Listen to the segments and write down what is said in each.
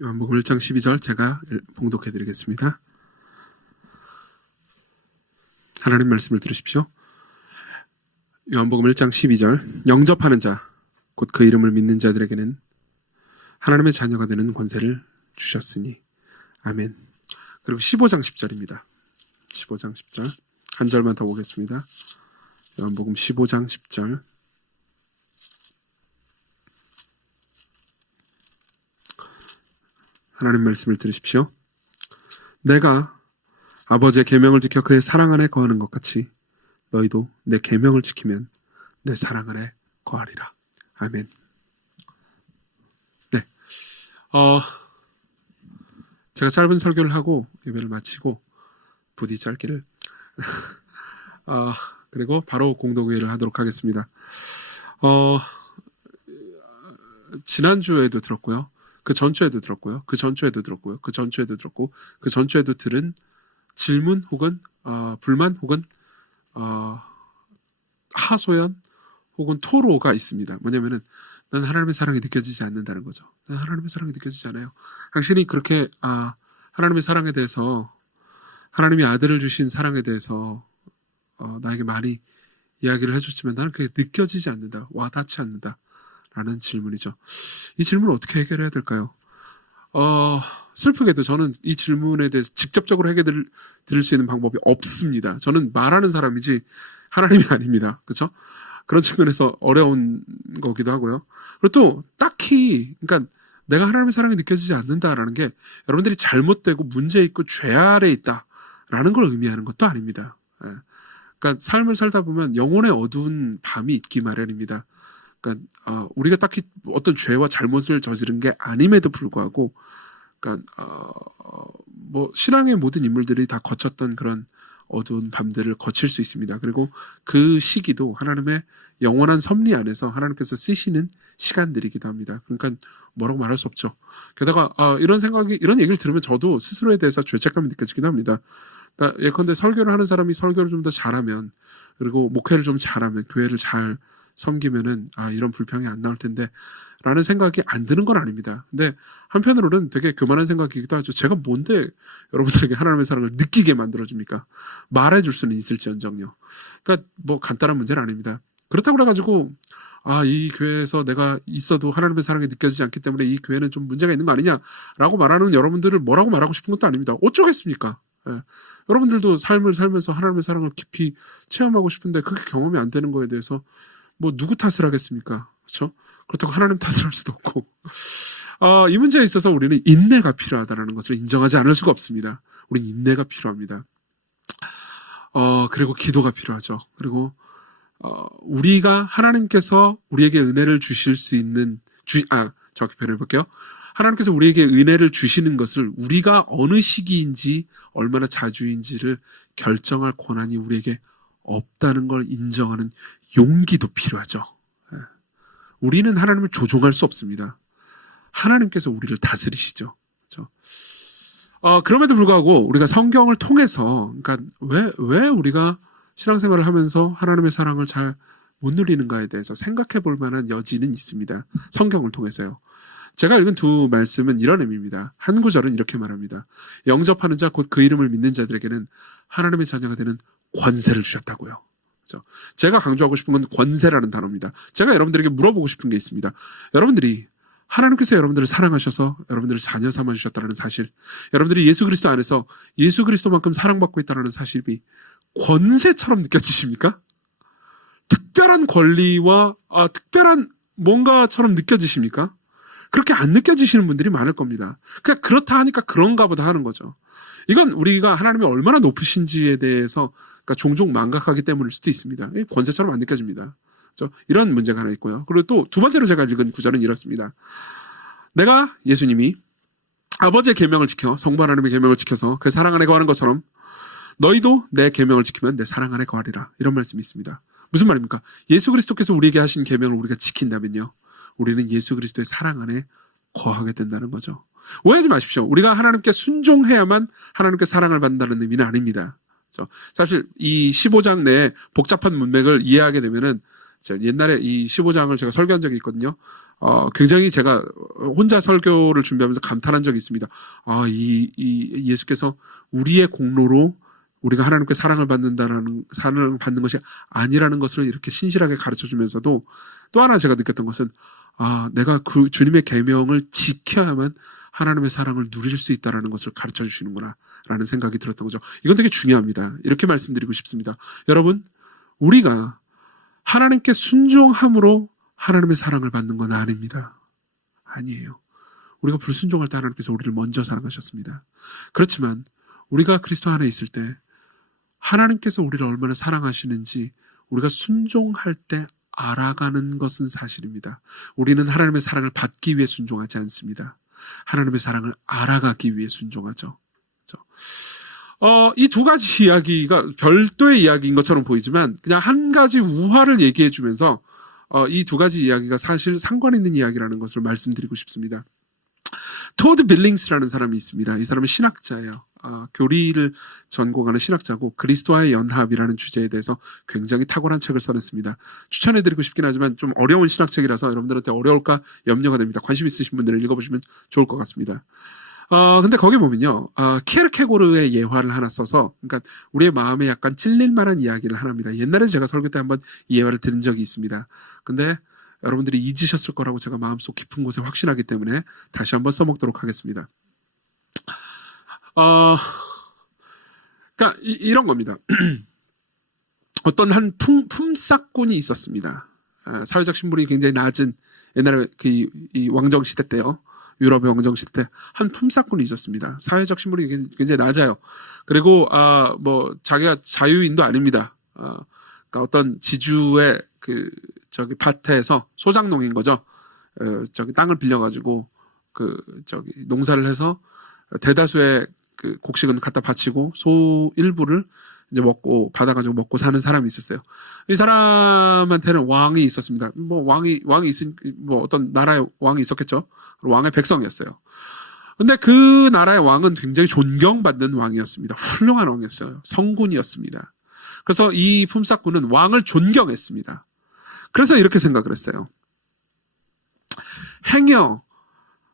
요한복음 1장 12절 제가 봉독해 드리겠습니다. 하나님 말씀을 들으십시오. 요한복음 1장 12절 영접하는 자, 곧 그 이름을 믿는 자들에게는 하나님의 자녀가 되는 권세를 주셨으니. 아멘. 그리고 15장 10절입니다. 15장 10절 한 절만 더 보겠습니다. 요한복음 15장 10절 하나님 말씀을 들으십시오. 내가 아버지의 계명을 지켜 그의 사랑 안에 거하는 것 같이 너희도 내 계명을 지키면 내 사랑 안에 거하리라. 아멘. 네. 제가 짧은 설교를 하고 예배를 마치고 부디 짧기를 그리고 바로 공동회의를 하도록 하겠습니다. 지난주에도 들었고요. 그 전주에도 들었고요. 그 전주에도 들었고요. 그 전주에도 들었고 그 전주에도 들은 질문 혹은 불만 혹은 하소연 혹은 토로가 있습니다. 뭐냐면은 난 하나님의 사랑이 느껴지지 않는다는 거죠. 난 하나님의 사랑이 느껴지지 않아요. 당신이 그렇게 하나님의 사랑에 대해서 하나님이 아들을 주신 사랑에 대해서 나에게 많이 이야기를 해줬지만 나는 그게 느껴지지 않는다. 와닿지 않는다. 라는 질문이죠. 이 질문을 어떻게 해결해야 될까요? 슬프게도 저는 이 질문에 대해서 직접적으로 해결해 드릴 수 있는 방법이 없습니다. 저는 말하는 사람이지 하나님이 아닙니다. 그렇죠? 그런 측면에서 어려운 거기도 하고요. 그리고 또 딱히 그러니까 내가 하나님의 사랑이 느껴지지 않는다라는 게 여러분들이 잘못되고 문제 있고 죄 아래에 있다라는 걸 의미하는 것도 아닙니다. 그러니까 삶을 살다 보면 영혼의 어두운 밤이 있기 마련입니다. 그러니까 우리가 딱히 어떤 죄와 잘못을 저지른 게 아님에도 불구하고, 그러니까 뭐 신앙의 모든 인물들이 다 거쳤던 그런 어두운 밤들을 거칠 수 있습니다. 그리고 그 시기도 하나님의 영원한 섭리 안에서 하나님께서 쓰시는 시간들이기도 합니다. 그러니까 뭐라고 말할 수 없죠. 게다가 이런 얘기를 들으면 저도 스스로에 대해서 죄책감이 느껴지기도 합니다. 그러니까 예컨대 설교를 하는 사람이 설교를 좀 더 잘하면, 그리고 목회를 좀 잘하면, 교회를 잘 섬기면은 이런 불평이 안 나올 텐데 라는 생각이 안 드는 건 아닙니다. 근데 한편으로는 되게 교만한 생각이기도 하죠. 제가 뭔데 여러분들에게 하나님의 사랑을 느끼게 만들어줍니까? 말해줄 수는 있을지언정요. 그러니까 뭐 간단한 문제는 아닙니다. 그렇다고 그래가지고 이 교회에서 내가 있어도 하나님의 사랑이 느껴지지 않기 때문에 이 교회는 좀 문제가 있는 거 아니냐라고 말하는 여러분들을 뭐라고 말하고 싶은 것도 아닙니다. 어쩌겠습니까? 예. 여러분들도 삶을 살면서 하나님의 사랑을 깊이 체험하고 싶은데 그게 경험이 안 되는 거에 대해서 뭐 누구 탓을 하겠습니까? 그렇죠? 그렇다고 하나님 탓을 할 수도 없고 이 문제에 있어서 우리는 인내가 필요하다는 것을 인정하지 않을 수가 없습니다. 우리는 인내가 필요합니다. 그리고 기도가 필요하죠. 그리고 우리가 하나님께서 우리에게 은혜를 주실 수 있는 정확히 표현해 볼게요. 하나님께서 우리에게 은혜를 주시는 것을 우리가 어느 시기인지 얼마나 자주인지를 결정할 권한이 우리에게 없다는 걸 인정하는 용기도 필요하죠. 우리는 하나님을 조종할 수 없습니다. 하나님께서 우리를 다스리시죠. 그렇죠? 그럼에도 불구하고 우리가 성경을 통해서, 그러니까 왜 우리가 신앙생활을 하면서 하나님의 사랑을 잘 못 누리는가에 대해서 생각해 볼 만한 여지는 있습니다. 성경을 통해서요. 제가 읽은 두 말씀은 이런 의미입니다. 한 구절은 이렇게 말합니다. 영접하는 자, 곧 그 이름을 믿는 자들에게는 하나님의 자녀가 되는 권세를 주셨다고요. 그렇죠? 제가 강조하고 싶은 건 권세라는 단어입니다. 제가 여러분들에게 물어보고 싶은 게 있습니다. 여러분들이 하나님께서 여러분들을 사랑하셔서 여러분들을 자녀 삼아 주셨다는 사실, 여러분들이 예수 그리스도 안에서 예수 그리스도만큼 사랑받고 있다는 사실이 권세처럼 느껴지십니까? 특별한 권리와 특별한 뭔가처럼 느껴지십니까? 그렇게 안 느껴지시는 분들이 많을 겁니다. 그냥 그렇다 하니까 그런가 보다 하는 거죠. 이건 우리가 하나님이 얼마나 높으신지에 대해서 그러니까 종종 망각하기 때문일 수도 있습니다. 권세처럼 안 느껴집니다. 그렇죠? 이런 문제가 하나 있고요. 그리고 또 두 번째로 제가 읽은 구절은 이렇습니다. 내가 예수님이 아버지의 계명을 지켜 성부 하나님의 계명을 지켜서 그 사랑 안에 거하는 것처럼 너희도 내 계명을 지키면 내 사랑 안에 거하리라. 이런 말씀이 있습니다. 무슨 말입니까? 예수 그리스도께서 우리에게 하신 계명을 우리가 지킨다면요, 우리는 예수 그리스도의 사랑 안에 거하게 된다는 거죠. 오해하지 마십시오. 우리가 하나님께 순종해야만 하나님께 사랑을 받는다는 의미는 아닙니다. 사실 이 15장 내에 복잡한 문맥을 이해하게 되면은 옛날에 이 15장을 제가 설교한 적이 있거든요. 굉장히 제가 혼자 설교를 준비하면서 감탄한 적이 있습니다. 이 예수께서 우리의 공로로 우리가 하나님께 사랑을 받는 것이 아니라는 것을 이렇게 신실하게 가르쳐 주면서도 또 하나 제가 느꼈던 것은 내가 그 주님의 계명을 지켜야만 하나님의 사랑을 누릴 수 있다는 것을 가르쳐 주시는구나 라는 생각이 들었던 거죠. 이건 되게 중요합니다. 이렇게 말씀드리고 싶습니다. 여러분, 우리가 하나님께 순종함으로 하나님의 사랑을 받는 건 아닙니다. 아니에요. 우리가 불순종할 때 하나님께서 우리를 먼저 사랑하셨습니다. 그렇지만 우리가 그리스도 안에 있을 때 하나님께서 우리를 얼마나 사랑하시는지 우리가 순종할 때 알아가는 것은 사실입니다. 우리는 하나님의 사랑을 받기 위해 순종하지 않습니다. 하나님의 사랑을 알아가기 위해 순종하죠. 이 두 가지 이야기가 별도의 이야기인 것처럼 보이지만 그냥 한 가지 우화를 얘기해 주면서 이 두 가지 이야기가 사실 상관 있는 이야기라는 것을 말씀드리고 싶습니다. 토드 빌링스라는 사람이 있습니다. 이 사람은 신학자예요. 교리를 전공하는 신학자고 그리스도와의 연합이라는 주제에 대해서 굉장히 탁월한 책을 써냈습니다. 추천해드리고 싶긴 하지만 좀 어려운 신학책이라서 여러분들한테 어려울까 염려가 됩니다. 관심 있으신 분들은 읽어보시면 좋을 것 같습니다. 근데 거기 보면요, 키에르케고르의 예화를 하나 써서, 그러니까 우리의 마음에 약간 찔릴 만한 이야기를 하나 합니다. 옛날에 제가 설교 때 한번 이 예화를 들은 적이 있습니다. 근데 여러분들이 잊으셨을 거라고 제가 마음속 깊은 곳에 확신하기 때문에 다시 한번 써먹도록 하겠습니다. 그러니까 이런 겁니다. 어떤 한 품삯꾼이 있었습니다. 사회적 신분이 굉장히 낮은 옛날에 이 왕정 시대 때요. 유럽의 왕정 시대 때 한 품삯꾼이 있었습니다. 사회적 신분이 굉장히 낮아요. 그리고 자기가 자유인도 아닙니다. 그러니까 어떤 지주의 밭에서 소작농인 거죠. 땅을 빌려가지고 농사를 해서 대다수의 곡식은 갖다 바치고 소 일부를 이제 받아가지고 먹고 사는 사람이 있었어요. 이 사람한테는 왕이 있었습니다. 왕이 어떤 나라의 왕이 있었겠죠. 왕의 백성이었어요. 근데 그 나라의 왕은 굉장히 존경받는 왕이었습니다. 훌륭한 왕이었어요. 성군이었습니다. 그래서 이 품삯꾼은 왕을 존경했습니다. 그래서 이렇게 생각을 했어요. 행여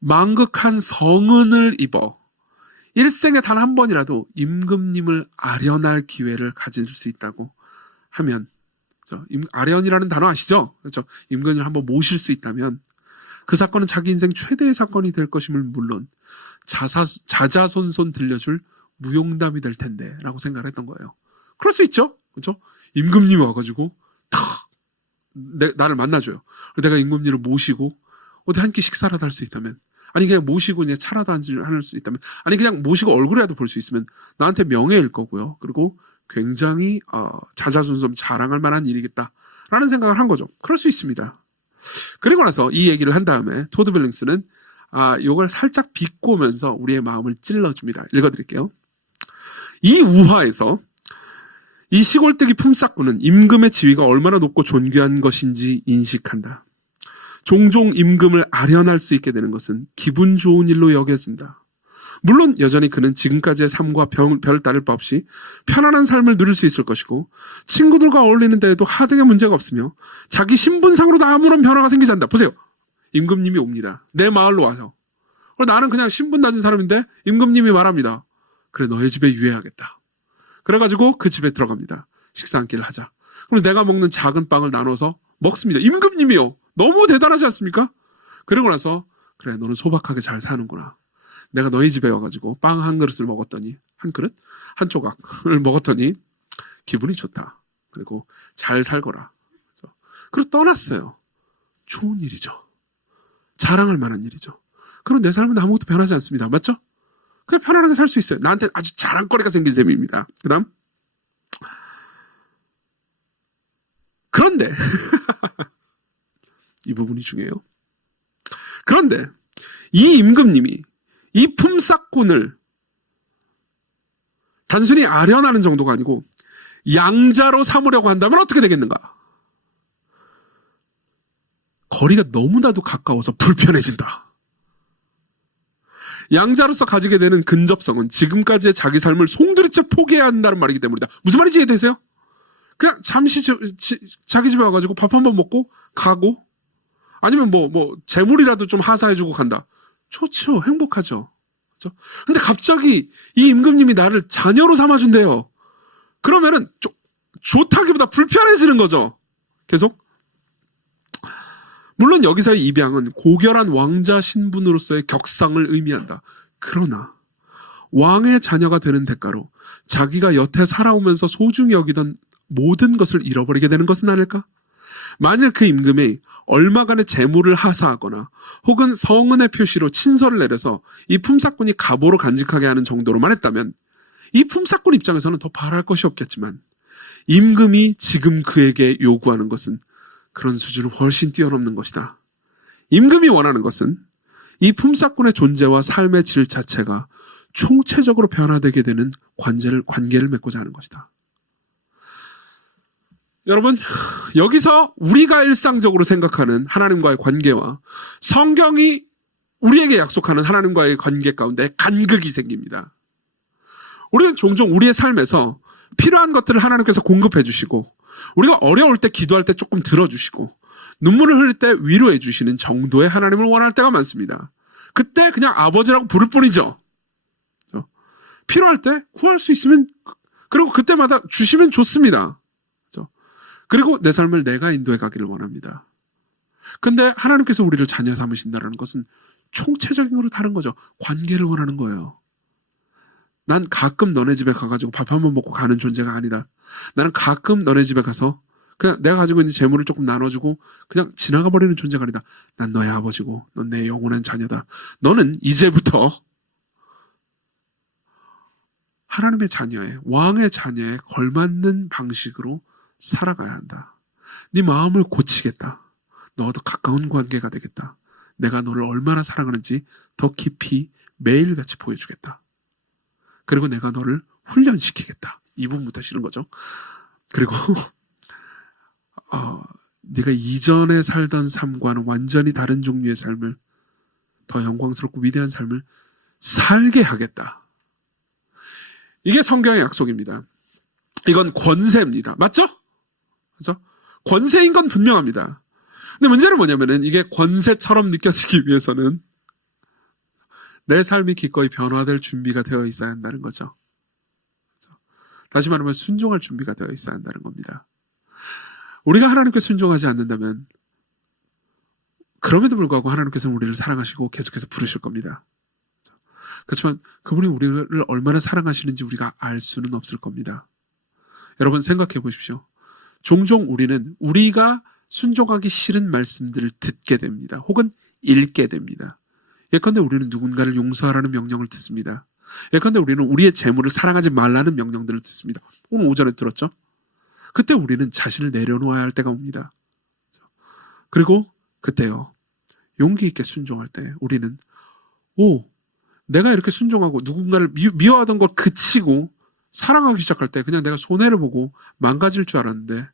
망극한 성은을 입어 일생에 단 한 번이라도 임금님을 아련할 기회를 가질 수 있다고 하면, 아련이라는 단어 아시죠? 그렇죠? 임금님을 한번 모실 수 있다면 그 사건은 자기 인생 최대의 사건이 될 것임을 물론 자자손손 들려줄 무용담이 될 텐데 라고 생각을 했던 거예요. 그럴 수 있죠? 그렇죠? 임금님이 와가지고 나를 만나줘요. 내가 임금님을 모시고 어디 한 끼 식사라도 할 수 있다면, 아니 그냥 모시고 그냥 차라도 할 수 있다면, 아니 그냥 모시고 얼굴이라도 볼 수 있으면 나한테 명예일 거고요. 그리고 굉장히 자자손손 자랑할 만한 일이겠다라는 생각을 한 거죠. 그럴 수 있습니다. 그리고 나서 이 얘기를 한 다음에 토드 빌링스는 이걸 살짝 비꼬면서 우리의 마음을 찔러줍니다. 읽어드릴게요. 이 우화에서 이 시골뜨기 품삯꾼은 임금의 지위가 얼마나 높고 존귀한 것인지 인식한다. 종종 임금을 아련할 수 있게 되는 것은 기분 좋은 일로 여겨진다. 물론 여전히 그는 지금까지의 삶과 별 다를 바 없이 편안한 삶을 누릴 수 있을 것이고 친구들과 어울리는 데에도 하등의 문제가 없으며 자기 신분상으로도 아무런 변화가 생기지 않는다. 보세요. 임금님이 옵니다. 내 마을로 와서. 나는 그냥 신분 낮은 사람인데 임금님이 말합니다. 그래, 너의 집에 유해하겠다. 그래가지고 그 집에 들어갑니다. 식사 한 끼를 하자. 그래서 내가 먹는 작은 빵을 나눠서 먹습니다. 임금님이요. 너무 대단하지 않습니까? 그러고 나서 그래, 너는 소박하게 잘 사는구나. 내가 너희 집에 와가지고 빵 한 그릇을 먹었더니, 한 그릇? 한 조각을 먹었더니 기분이 좋다. 그리고 잘 살거라. 그리고 떠났어요. 좋은 일이죠. 자랑할 만한 일이죠. 그럼 내 삶은 아무것도 변하지 않습니다. 맞죠? 그냥 편안하게 살 수 있어요. 나한테 아주 자랑거리가 생긴 셈입니다. 그 다음. 그런데 이 부분이 중요해요. 그런데 이 임금님이 이 품삯꾼을 단순히 아련하는 정도가 아니고 양자로 삼으려고 한다면 어떻게 되겠는가? 거리가 너무나도 가까워서 불편해진다. 양자로서 가지게 되는 근접성은 지금까지의 자기 삶을 송두리째 포기해야 한다는 말이기 때문이다. 무슨 말인지 이해되세요? 그냥 잠시 자기 집에 와가지고 밥 한 번 먹고 가고, 아니면 재물이라도 좀 하사해주고 간다. 좋죠. 행복하죠. 그렇죠? 근데 갑자기 이 임금님이 나를 자녀로 삼아준대요. 그러면은 좋다기보다 불편해지는 거죠. 계속. 물론 여기서의 입양은 고결한 왕자 신분으로서의 격상을 의미한다. 그러나 왕의 자녀가 되는 대가로 자기가 여태 살아오면서 소중히 여기던 모든 것을 잃어버리게 되는 것은 아닐까? 만일 그 임금이 얼마간의 재물을 하사하거나 혹은 성은의 표시로 친서를 내려서 이 품삯꾼이 갑오로 간직하게 하는 정도로만 했다면 이 품삯꾼 입장에서는 더 바랄 것이 없겠지만 임금이 지금 그에게 요구하는 것은 그런 수준을 훨씬 뛰어넘는 것이다. 임금이 원하는 것은 이 품삯꾼의 존재와 삶의 질 자체가 총체적으로 변화되게 되는 관계를 맺고자 하는 것이다. 여러분, 여기서 우리가 일상적으로 생각하는 하나님과의 관계와 성경이 우리에게 약속하는 하나님과의 관계 가운데 간극이 생깁니다. 우리는 종종 우리의 삶에서 필요한 것들을 하나님께서 공급해 주시고, 우리가 어려울 때 기도할 때 조금 들어주시고, 눈물을 흘릴 때 위로해 주시는 정도의 하나님을 원할 때가 많습니다. 그때 그냥 아버지라고 부를 뿐이죠. 필요할 때 구할 수 있으면, 그리고 그때마다 주시면 좋습니다. 그리고 내 삶을 내가 인도해 가기를 원합니다. 근데 하나님께서 우리를 자녀 삼으신다는 것은 총체적으로 다른 거죠. 관계를 원하는 거예요. 난 가끔 너네 집에 가가지고 밥 한 번 먹고 가는 존재가 아니다. 나는 가끔 너네 집에 가서 그냥 내가 가지고 있는 재물을 조금 나눠주고 그냥 지나가 버리는 존재가 아니다. 난 너의 아버지고 넌 내 영원한 자녀다. 너는 이제부터 하나님의 자녀에, 왕의 자녀에 걸맞는 방식으로 살아가야 한다. 네 마음을 고치겠다. 너와 더 가까운 관계가 되겠다. 내가 너를 얼마나 사랑하는지 더 깊이 매일같이 보여주겠다. 그리고 내가 너를 훈련시키겠다. 이 부분부터 싫은 거죠. 그리고 네가 이전에 살던 삶과는 완전히 다른 종류의 삶을, 더 영광스럽고 위대한 삶을 살게 하겠다. 이게 성경의 약속입니다. 이건 권세입니다. 맞죠? 그죠? 권세인 건 분명합니다. 근데 문제는 뭐냐면은 이게 권세처럼 느껴지기 위해서는 내 삶이 기꺼이 변화될 준비가 되어 있어야 한다는 거죠. 다시 말하면 순종할 준비가 되어 있어야 한다는 겁니다. 우리가 하나님께 순종하지 않는다면 그럼에도 불구하고 하나님께서는 우리를 사랑하시고 계속해서 부르실 겁니다. 그렇지만 그분이 우리를 얼마나 사랑하시는지 우리가 알 수는 없을 겁니다. 여러분 생각해 보십시오. 종종 우리는 우리가 순종하기 싫은 말씀들을 듣게 됩니다. 혹은 읽게 됩니다. 예컨대 우리는 누군가를 용서하라는 명령을 듣습니다. 예컨대 우리는 우리의 재물을 사랑하지 말라는 명령들을 듣습니다. 오늘 오전에 들었죠? 그때 우리는 자신을 내려놓아야 할 때가 옵니다. 그리고 그때요, 용기 있게 순종할 때 우리는 내가 이렇게 순종하고 누군가를 미워하던 걸 그치고 사랑하기 시작할 때 그냥 내가 손해를 보고 망가질 줄 알았는데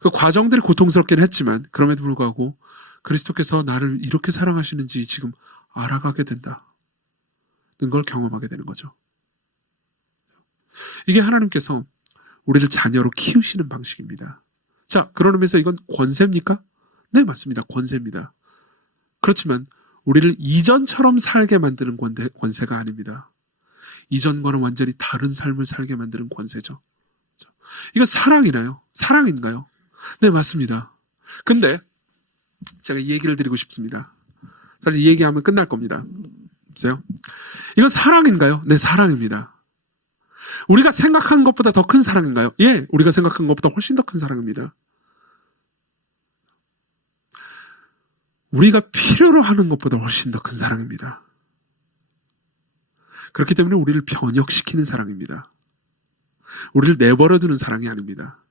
그 과정들이 고통스럽긴 했지만 그럼에도 불구하고 그리스도께서 나를 이렇게 사랑하시는지 지금 알아가게 된다는 걸 경험하게 되는 거죠. 이게 하나님께서 우리를 자녀로 키우시는 방식입니다. 자, 그런 의미에서 이건 권세입니까? 네, 맞습니다. 권세입니다. 그렇지만 우리를 이전처럼 살게 만드는 권세가 아닙니다. 이전과는 완전히 다른 삶을 살게 만드는 권세죠. 이건 사랑이나요? 사랑인가요? 네, 맞습니다. 근데 제가 이 얘기를 드리고 싶습니다. 사실 이 얘기하면 끝날 겁니다. 보세요. 이건 사랑인가요? 네, 사랑입니다. 우리가 생각한 것보다 더 큰 사랑인가요? 예, 우리가 생각한 것보다 훨씬 더 큰 사랑입니다. 우리가 필요로 하는 것보다 훨씬 더 큰 사랑입니다. 그렇기 때문에 우리를 변혁시키는 사랑입니다. 우리를 내버려두는 사랑이 아닙니다.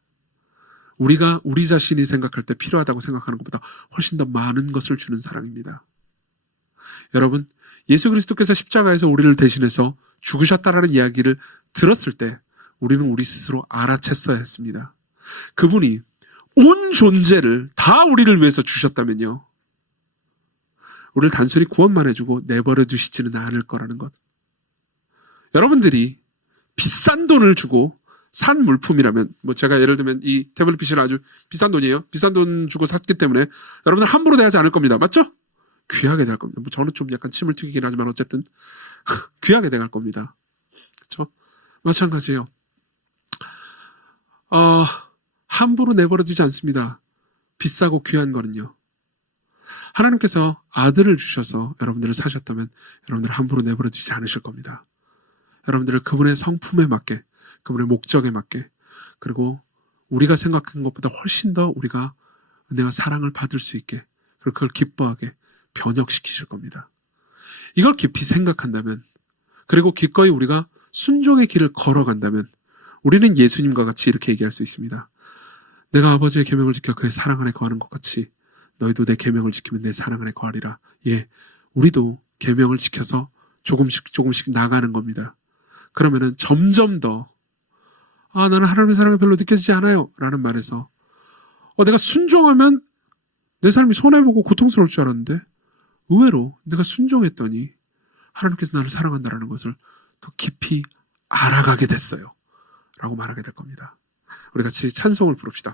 우리가 우리 자신이 생각할 때 필요하다고 생각하는 것보다 훨씬 더 많은 것을 주는 사랑입니다. 여러분, 예수 그리스도께서 십자가에서 우리를 대신해서 죽으셨다라는 이야기를 들었을 때 우리는 우리 스스로 알아챘어야 했습니다. 그분이 온 존재를 다 우리를 위해서 주셨다면요, 우리를 단순히 구원만 해주고 내버려 두시지는 않을 거라는 것. 여러분들이 비싼 돈을 주고 산 물품이라면, 뭐 제가 예를 들면 이 태블릿 PC를 아주 비싼 돈이에요. 비싼 돈 주고 샀기 때문에 여러분들 함부로 대하지 않을 겁니다. 맞죠? 귀하게 대할 겁니다. 뭐 저는 좀 약간 침을 튀기긴 하지만 어쨌든 귀하게 대할 겁니다. 그렇죠? 마찬가지예요. 함부로 내버려 두지 않습니다. 비싸고 귀한 거는요. 하나님께서 아들을 주셔서 여러분들을 사셨다면 여러분들을 함부로 내버려 두지 않으실 겁니다. 여러분들을 그분의 성품에 맞게, 그분의 목적에 맞게, 그리고 우리가 생각한 것보다 훨씬 더 우리가 은혜와 사랑을 받을 수 있게, 그리고 그걸 기뻐하게 변혁시키실 겁니다. 이걸 깊이 생각한다면, 그리고 기꺼이 우리가 순종의 길을 걸어간다면 우리는 예수님과 같이 이렇게 얘기할 수 있습니다. 내가 아버지의 계명을 지켜 그의 사랑 안에 거하는 것 같이 너희도 내 계명을 지키면 내 사랑 안에 거하리라. 예, 우리도 계명을 지켜서 조금씩 나가는 겁니다. 그러면은 점점 더 나는 하나님의 사랑이 별로 느껴지지 않아요 라는 말에서 내가 순종하면 내 삶이 손해보고 고통스러울 줄 알았는데 의외로 내가 순종했더니 하나님께서 나를 사랑한다라는 것을 더 깊이 알아가게 됐어요 라고 말하게 될 겁니다. 우리 같이 찬송을 부릅시다.